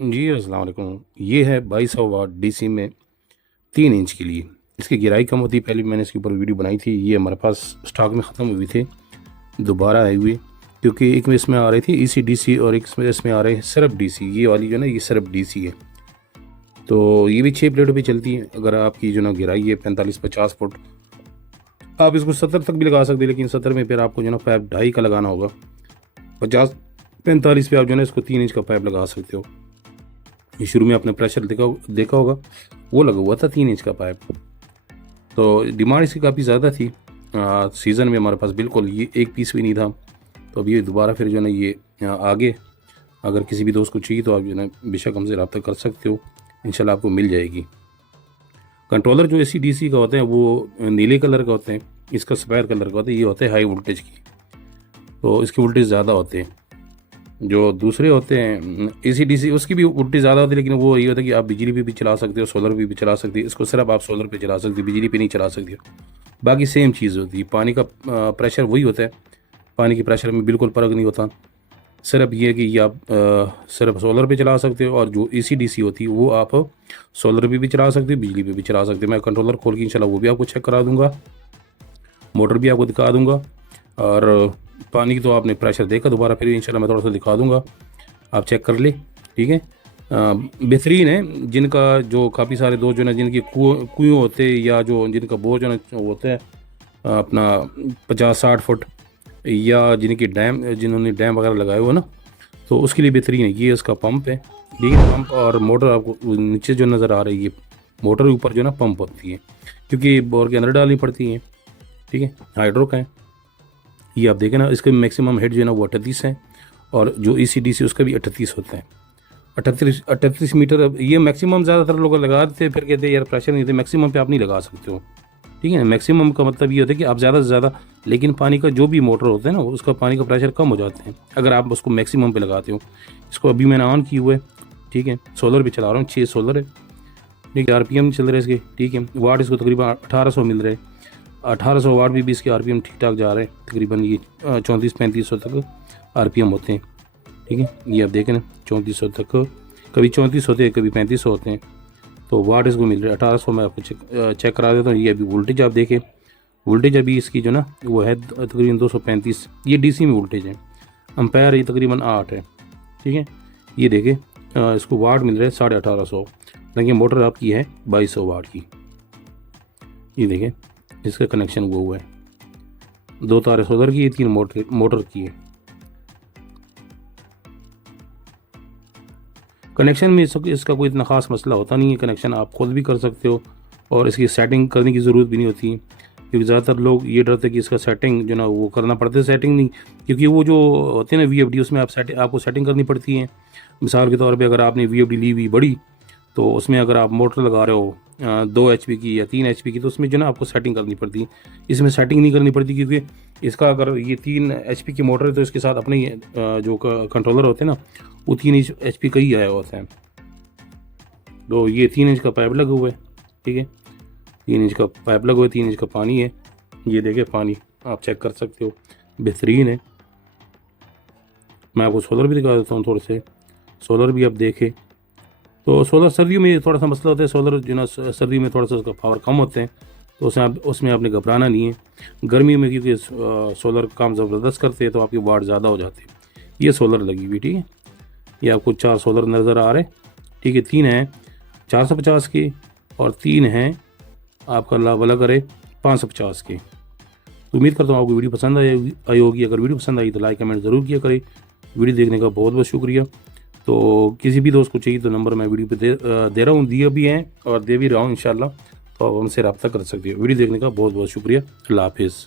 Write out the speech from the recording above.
जी अस्सलाम वालेकुम। ये है 2200 वाट डीसी में 3 इंच के लिए। इसकी गिराई कम होती है। पहले मैंने इसके ऊपर वीडियो बनाई थी। ये हमारे पास स्टॉक में ख़त्म हुए थे, दोबारा आए हुए, क्योंकि एक में इसमें आ रही थी ईसी डीसी और एक में इसमें आ रहे हैं सिर्फ डीसी। ये वाली जो है ना, ये सिर्फ डीसी है। तो ये भी 6 प्लेटों पे चलती है। अगर आपकी जो ना गिराई है 45-50 फुट, आप इसको 70 तक भी लगा सकते हैं, लेकिन 70 में फिर आपको जो ना पाइप 2.5 का लगाना होगा। 50-45 पे आप जो है इसको 3 इंच का पाइप लगा सकते हो। ये शुरू में आपने प्रेशर देखा होगा, वो लगा हुआ था 3 इंच का पाइप। तो डिमांड इसकी काफ़ी ज़्यादा थी। सीज़न में हमारे पास बिल्कुल ये एक पीस भी नहीं था। तो अब ये दोबारा फिर जो है ना ये आगे, अगर किसी भी दोस्त को चाहिए तो आप जो है ना बेशक हमसे रब्ता कर सकते हो, इंशाल्लाह आपको मिल जाएगी। कंट्रोलर जो एसी डीसी का होते हैं वो नीले कलर का होते हैं, इसका सफ़ेद कलर का होता है। ये होते हैं हाई वोल्टेज की, तो इसकी वोल्टेज ज़्यादा होते हैं। जो दूसरे होते हैं एसी डीसी, उसकी भी वोल्टेज ज़्यादा होती है, लेकिन वो ये होता है कि आप बिजली पे भी चला सकते हो, सोलर पे भी चला सकते हो। इसको सिर्फ आप सोलर पे चला सकते हो, बिजली पे नहीं चला सकते हो। बाकी सेम चीज़ होती है। पानी का प्रेशर वही होता है, पानी के प्रेशर में बिल्कुल फ़र्क नहीं होता। सिर्फ ये है कि ये आप सिर्फ सोलर पे चला सकते हो, और जो एसी डीसी होती है वो आप सोलर पे भी चला सकते हो, बिजली पे भी चला सकते हो। मैं कंट्रोलर खोल के इंशाल्लाह वो भी आपको चेक करा दूँगा, मोटर भी आपको दिखा दूँगा। और पानी की तो आपने प्रेशर देखा, दोबारा फिर इंशाल्लाह मैं थोड़ा सा दिखा दूँगा, आप चेक कर ले। ठीक है। बेहतरीन है। जिनका जो काफ़ी सारे दोस्त जो है ना, जिनके कुएँ होते हैं, या जो जिनका बोर जो है ना होता है अपना 50-60 फुट, या जिनकी डैम, जिन्होंने डैम वगैरह लगाए हुए ना, तो उसके लिए बेहतरीन है। ये इसका पंप है, ठीक है। पंप और मोटर आपको नीचे जो नज़र आ रही है, मोटर के ऊपर जो ना पंप होती है, क्योंकि बोर के अंदर डालनी पड़ती है। ठीक है। हाइड्रो का है ये। आप देखें ना, इसके मैक्सिमम हेड जो है ना वो 38 है, और जो ECDC उसका भी 38 होता है। 38 मीटर। अब ये मैक्सिमम ज़्यादातर लोग लगा देते हैं, फिर कहते हैं यार प्रेशर नहीं देते। मैक्सिमम पे आप नहीं लगा सकते हो, ठीक है। मैक्सिमम का मतलब ये होता है कि आप ज़्यादा से ज़्यादा, लेकिन पानी का जो भी मोटर होता है ना, उसका पानी का प्रेशर कम हो जाता है अगर आप उसको मैक्सिमम पे लगाते हो। इसको अभी मैंने ऑन किए हुए, ठीक है। सोलर भी चला रहा हूँ, 6 सोलर है, ठीक है। RPM चल रहे हैं इसके, ठीक है। वाट इसको तकरीबन 1800 मिल रहे हैं। 1800 वाट भी इसके RPM ठीक ठाक जा रहे हैं। तकरीबन ये 3400-3500 तक RPM होते हैं, ठीक है। ये आप देखें ना, 3400 तक, कभी 34 होते हैं, कभी 3500 होते हैं। तो वाट इसको मिल रहा है 1800। मैं आपको चेक करा देता हूँ। ये अभी वोल्टेज आप देखें, वोल्टेज अभी इसकी जो ना वो है तकरीबन 235। ये DC में वोल्टेज है। अम्पायर ये तकरीबन 8 है, ठीक है। ये देखें, इसको वाट मिल रहा है 1850। लेकिन मोटर आपकी है 2200 वाट की। ये देखें, इसका कनेक्शन वो हुआ है, 2 तारें सोलर की है, 3 मोटर की है। कनेक्शन में इसका कोई इतना ख़ास मसला होता नहीं है। कनेक्शन आप खुद भी कर सकते हो, और इसकी सेटिंग करने की ज़रूरत भी नहीं होती, क्योंकि ज़्यादातर लोग ये डरते हैं कि इसका सेटिंग जो ना वो करना पड़ता है। सेटिंग नहीं, क्योंकि वो जो होते हैं ना VFD, उसमें आपको सेटिंग करनी पड़ती है। मिसाल के तौर पे अगर आपने VFD ली हुई बड़ी, तो उसमें अगर आप मोटर लगा रहे हो 2 HP की या 3 HP की, तो उसमें जो ना आपको सेटिंग करनी पड़ती है। इसमें सेटिंग नहीं करनी पड़ती, क्योंकि इसका अगर ये 3 HP की मोटर है, तो इसके साथ अपने जो कंट्रोलर होते हैं ना, वो 3 HP का ही आया होता है। तो ये 3 इंच का पाइप लगा हुआ है, ठीक है। 3 इंच का पाइप लगा हुआ है, 3 इंच का पानी है। ये देखे पानी, आप चेक कर सकते हो, बेहतरीन है। मैं आपको सोलर भी दिखा देता हूँ थोड़े से। सोलर भी आप देखें, तो सोलर सर्दियों में थोड़ा सा मसला होता है। सोलर जो ना सर्दियों में थोड़ा सा उसका पावर कम होते हैं, तो उसमें आपने घबराना नहीं है। गर्मी में क्योंकि सोलर काम ज़बरदस्त करते हैं, तो आपकी वाट ज़्यादा हो जाती है। ये सोलर लगी हुई, ठीक है। ये आपको 4 सोलर नज़र आ रहे हैं, ठीक है। 3 हैं 450 के, और 3 हैं आपका अल्लाह भला करे 550 के। तो उम्मीद करता हूँ आपको वीडियो पसंद आई होगी। अगर वीडियो पसंद आई तो लाइक कमेंट ज़रूर किया करें। वीडियो देखने का बहुत बहुत शुक्रिया। तो किसी भी दोस्त को चाहिए तो नंबर मैं वीडियो पे दे रहा हूँ, दिए भी हैं और दे भी रहा हूँ इंशाल्लाह। तो आप हमसे रब्ता कर सकते हो। वीडियो देखने का बहुत बहुत शुक्रिया। अल्लाह हाफिज़।